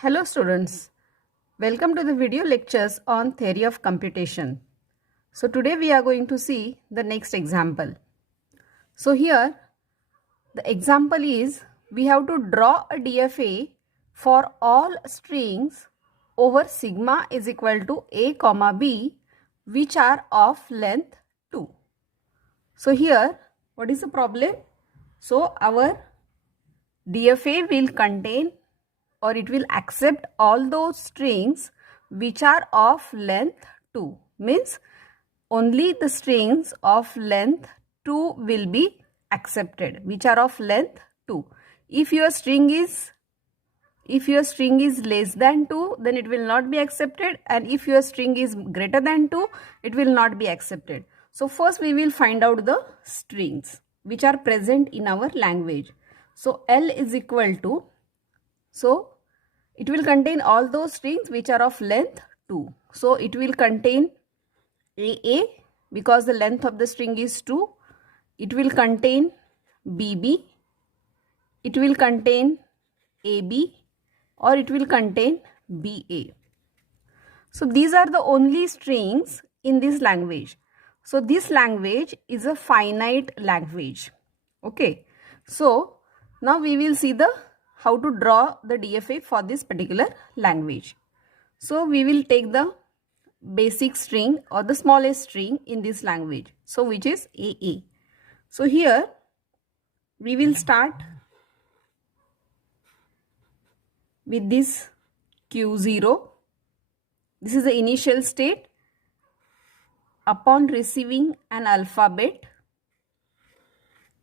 Hello students, welcome to the video lectures on theory of computation. So today we are going to see the next example. So here the example is we have to draw a DFA for all strings over sigma is equal to a comma b which are of length 2. So here what is the problem? So our DFA will contain or it will accept all those strings which are of length 2. Means only the strings of length 2 will be accepted which are of length 2. If your string is less than 2, then it will not be accepted, and if your string is greater than 2, it will not be accepted. So first we will find out the strings which are present in our language. So L is equal to, so it will contain all those strings which are of length 2. So it will contain AA because the length of the string is 2. It will contain BB. It will contain AB or it will contain BA. So these are the only strings in this language. So this language is a finite language. Okay. So now we will see the how to draw the DFA for this particular language. So we will take the basic string or the smallest string in this language. So which is AA. So here we will start with this Q0. This is the initial state. Upon receiving an alphabet,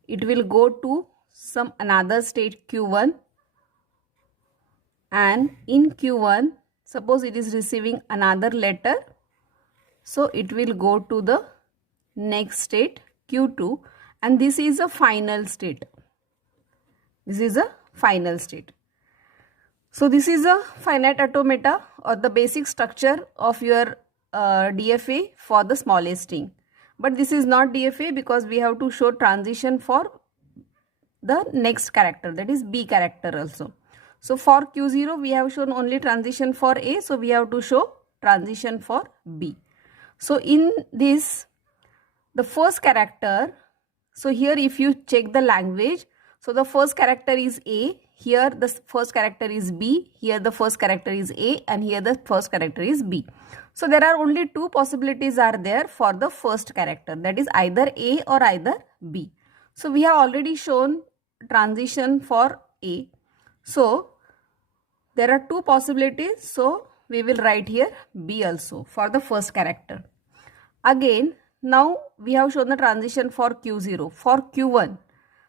it will go to some another state Q1, and in Q1, suppose it is receiving another letter, so it will go to the next state Q2, and this is a final state. This is a final state. So this is a finite automata or the basic structure of your DFA for the smallest string. But this is not DFA because we have to show transition for the next character, that is B character also. So for Q0 we have shown only transition for A, so we have to show transition for B. So in this, the first character, so here if you check the language, so the first character is A, here the first character is B, here the first character is A, and here the first character is B. So there are only two possibilities are there for the first character, that is either A or either B. So we have already shown transition for A. So there are two possibilities, so we will write here B also for the first character. Again, now we have shown the transition for Q0, for Q1.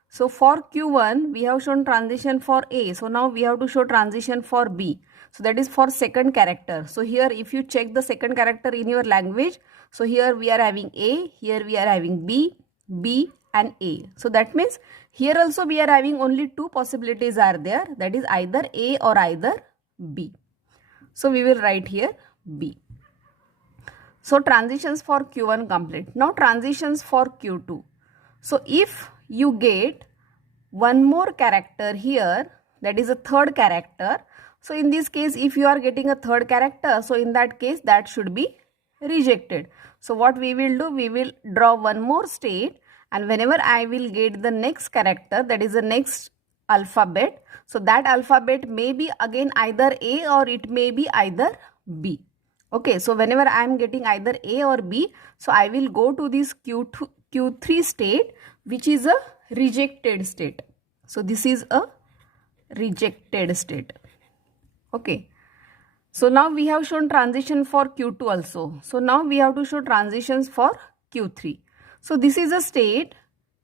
So for Q1, we have shown transition for A. So now we have to show transition for B. So that is for second character. So here if you check the second character in your language, so here we are having A, here we are having B, B and A. So that means here also we are having only two possibilities are there, that is either A or either B. So we will write here B. So transitions for Q1 complete. Now transitions for Q2. So if you get one more character here, that is a third character. So in this case, if you are getting a third character, so in that case that should be rejected. So what we will do, we will draw one more state, and whenever I will get the next character, that is the next alphabet, so that alphabet may be again either A or it may be either B. Okay, so whenever I am getting either A or B, so I will go to this Q3 state, which is a rejected state. So this is a rejected state. Okay. So now we have shown transition for Q2 also. So now we have to show transitions for Q3. So this is a state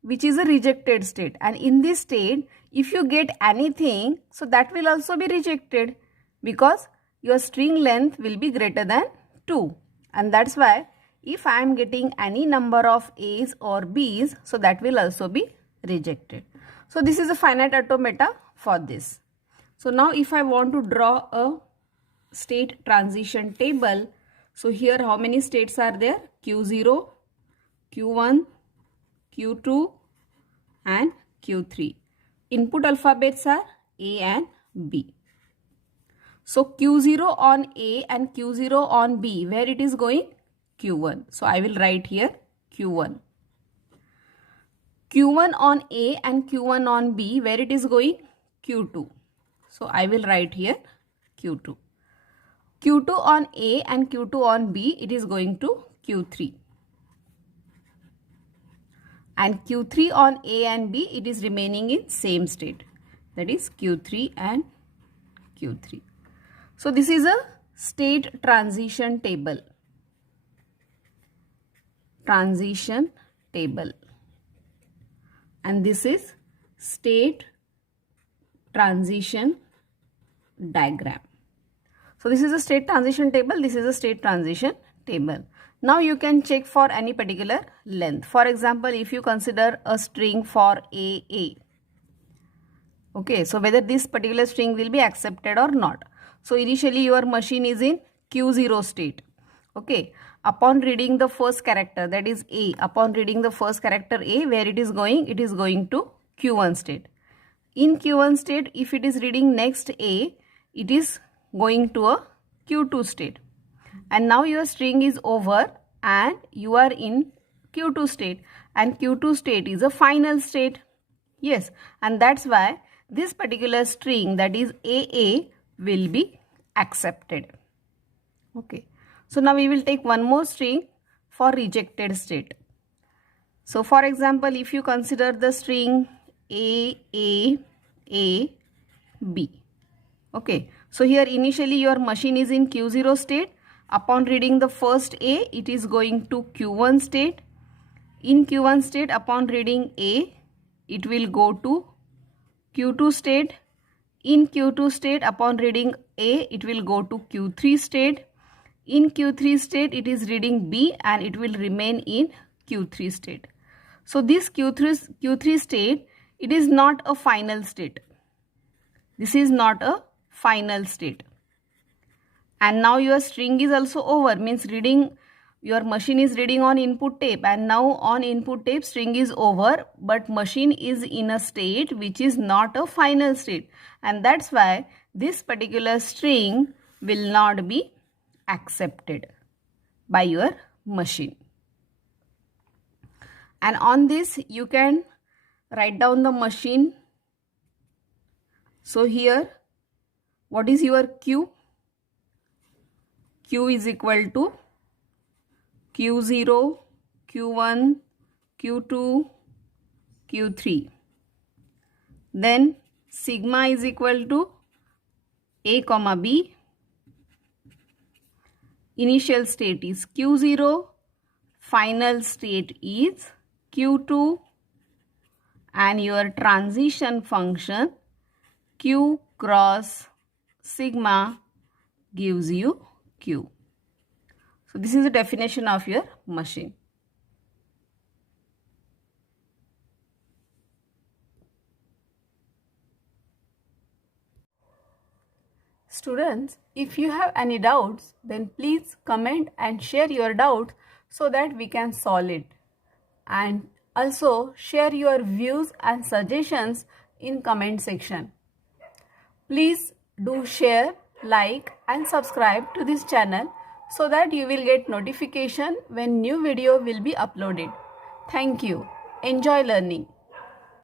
which is a rejected state, and in this state if you get anything, so that will also be rejected because your string length will be greater than 2, and that's why if I am getting any number of A's or B's, so that will also be rejected. So this is a finite automata for this. So now if I want to draw a state transition table, so here how many states are there? Q0, Q1, Q2 and Q3. Input alphabets are A and B. So Q0 on A and Q0 on B, where it is going? Q1. So I will write here Q1. Q1 on A and Q1 on B, where it is going? Q2. So I will write here Q2. Q2 on A and Q2 on B, it is going to Q3. And Q3 on A and B, it is remaining in same state. That is Q3 and Q3. So this is a state transition table. Transition table. And this is state transition diagram. So this is a state transition table. This is a state transition table. Now you can check for any particular length. For example, if you consider a string for AA. Okay, so whether this particular string will be accepted or not. So initially your machine is in Q0 state. Okay, upon reading the first character, that is A, upon reading the first character A, where it is going? It is going to Q1 state. In Q1 state, if it is reading next A, it is going to a Q2 state. And now your string is over and you are in Q2 state. And Q2 state is a final state. Yes, and that's why this particular string, that is AA, will be accepted. Okay. So now we will take one more string for rejected state. So for example, if you consider the string A, B. Okay. So here initially your machine is in Q0 state. Upon reading the first A, it is going to Q1 state. In Q1 state, upon reading A, it will go to Q2 state. In Q2 state, upon reading A, it will go to Q3 state. In Q3 state, it is reading B and it will remain in Q3 state. So this Q3 state, it is not a final state. This is not a final state. And now your string is also over, means reading, your machine is reading on input tape, and now on input tape string is over, but machine is in a state which is not a final state. And that's why this particular string will not be accepted by your machine. And on this you can write down the machine. So here, what is your Q? Q is equal to Q0, Q1, Q2, Q3. Then sigma is equal to A comma B. Initial state is Q0, final state is Q2, and your transition function Q cross sigma gives you Q. So this is the definition of your machine. Students, if you have any doubts, then please comment and share your doubts so that we can solve it. And also share your views and suggestions in comment section. Please do share, like and subscribe to this channel so that you will get notification when new video will be uploaded. Thank you. Enjoy learning.